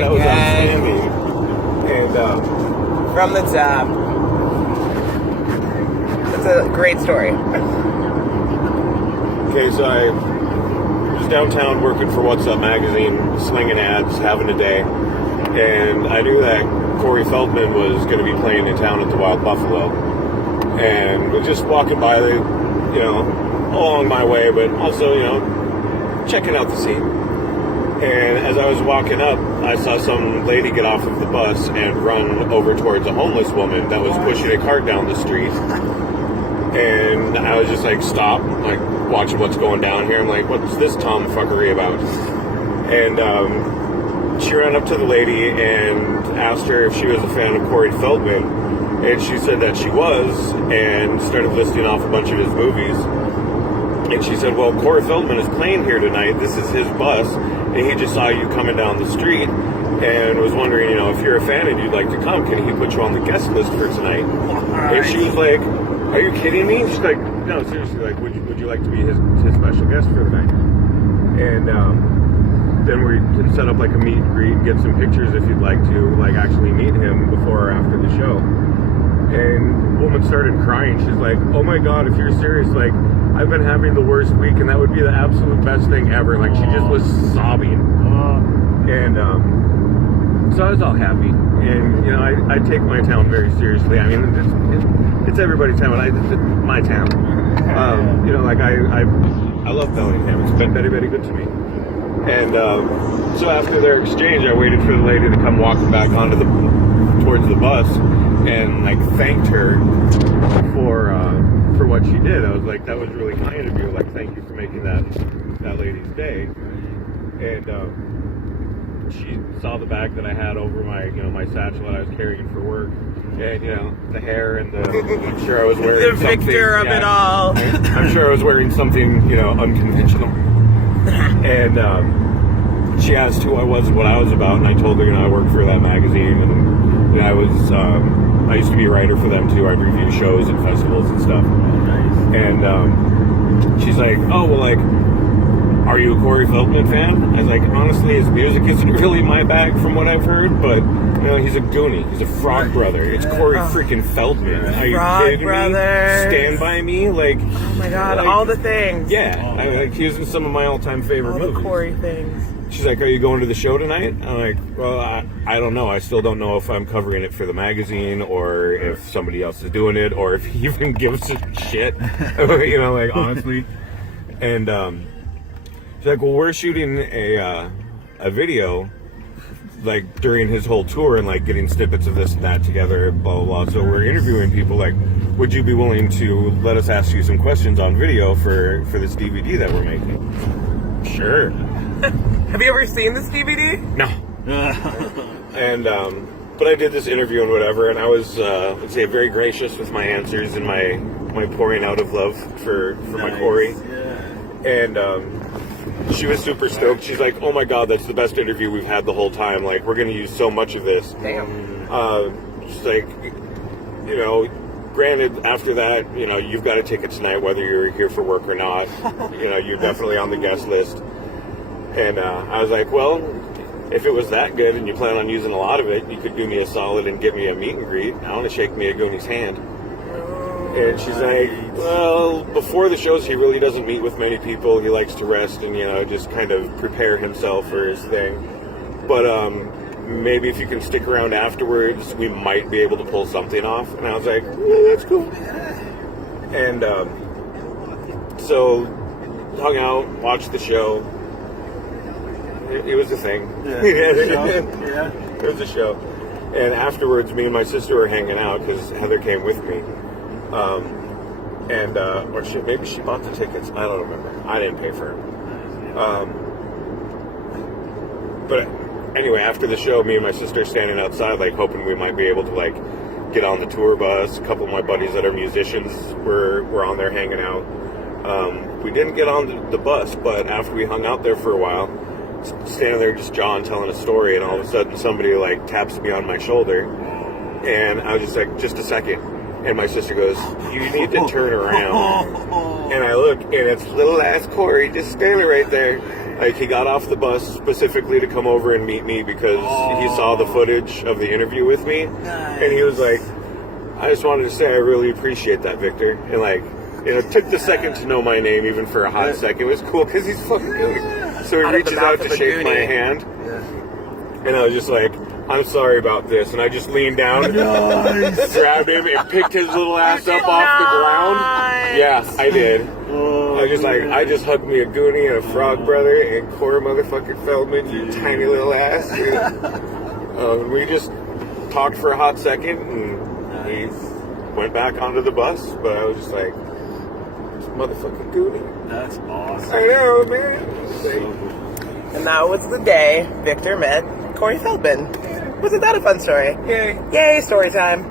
That was outstanding. And from the top. That's a great story. Okay, so I was downtown working for What's Up magazine, slinging ads, having a day, and I knew that Corey Feldman was going to be playing in town at the Wild Buffalo, and was just walking by, along my way, but also, checking out the scene. And as I was walking up, I saw some lady get off of the bus and run over towards a homeless woman that was pushing a cart down the street. And I was just like, stop, like, watching what's going down here. I'm like, what's this tomfuckery about? And she ran up to the lady and asked her if she was a fan of Corey Feldman. And she said that she was, and started listing off a bunch of his movies. And she said, well, Corey Feldman is playing here tonight. This is his bus. And he just saw you coming down the street and was wondering, if you're a fan and you'd like to come, can he put you on the guest list for tonight? And she was like, are you kidding me? She's like, no, seriously, like, would you like to be his special guest for the night? And then we can set up like a meet and greet and get some pictures if you'd like to, like, actually meet him before or after the show. And the woman started crying. She's like, oh my God, if you're serious, like, I've been having the worst week, and that would be the absolute best thing ever. Like, she just was sobbing. And so I was all happy. And, I take my town very seriously. I mean, it's everybody's town, but it's my town. I love Bellingham. It's been very, very good to me. And so after their exchange, I waited for the lady to come walking back towards the bus, and like thanked her for what she did. I was like, that was really kind of you. Like, thank you for making that lady's day. And she saw the bag that I had over my my satchel that I was carrying for work, and the hair and I'm sure I was wearing the victor of it all. I'm sure I was wearing something unconventional. And she asked who I was and what I was about, and I told her I worked for that magazine, and I used to be a writer for them too. I'd review shows and festivals and stuff. And she's like, oh, well, like, are you a Corey Feldman fan? I was like, honestly, his music isn't really my bag from what I've heard, but he's a goonie. He's a frog brother. It's Corey freaking Feldman. Are you kidding me? Stand By Me? Like, oh my God, like, all the things. Yeah, he was in some of my all-time favorite movies. All the Corey things. She's like, are you going to the show tonight? I'm like, well, I don't know. I still don't know if I'm covering it for the magazine or if somebody else is doing it or if he even gives a shit, like, honestly. And she's like, well, we're shooting a video, like, during his whole tour and, like, getting snippets of this and that together, blah, blah, blah. So we're interviewing people, like, would you be willing to let us ask you some questions on video for this DVD that we're making? Sure. Have you ever seen this DVD? No. And but I did this interview and whatever, and I was let's say very gracious with my answers and my pouring out of love for my Corey. Yeah. And she was super stoked. She's like, oh my God, that's the best interview we've had the whole time. Like, we're gonna use so much of this. Damn. She's like, granted, after that, you've got a ticket tonight, whether you're here for work or not. You're definitely on the guest list. And I was like, well, if it was that good and you plan on using a lot of it, you could do me a solid and get me a meet and greet. I want to shake me a Goonie's hand. And she's like, well, before the shows, he really doesn't meet with many people. He likes to rest and, just kind of prepare himself for his thing. But maybe if you can stick around afterwards, we might be able to pull something off. And I was like, yeah, that's cool. And so hung out, watched the show. It was a thing. Yeah. It was a show. And afterwards, me and my sister were hanging out because Heather came with me. Or maybe she bought the tickets. I don't remember. I didn't pay for it. But anyway, after the show, me and my sister are standing outside, like, hoping we might be able to, like, get on the tour bus. A couple of my buddies that are musicians were on there hanging out. We didn't get on the bus, but after we hung out there for a while, standing there just John telling a story, and all of a sudden somebody like taps me on my shoulder, and I was just like, just a second, and my sister goes, you need to turn around. And I look, and it's little ass Corey just standing right there, Like, he got off the bus specifically to come over and meet me because he saw the footage of the interview with me. Nice. And he was like, I just wanted to say I really appreciate that, Victor. And, like, took the second to know my name even for a hot second. It was cool because he's fucking good. So he Out of the reaches mouth out of to a shake my Goonie. hand. Yeah. And I was just like, I'm sorry about this. And I just leaned down, grabbed him, and picked his little ass up off the ground. Nice. Yeah, I did. Oh, I just hugged me a Goonie and a Frog Brother and Corey motherfucking Feldman, you tiny little ass. Dude. We just talked for a hot second and we went back onto the bus. But I was just like, this motherfucking Goonie. That's awesome. I know, man. And that was the day Victor met Corey Feldman. Wasn't that a fun story? Yay. Yay, story time.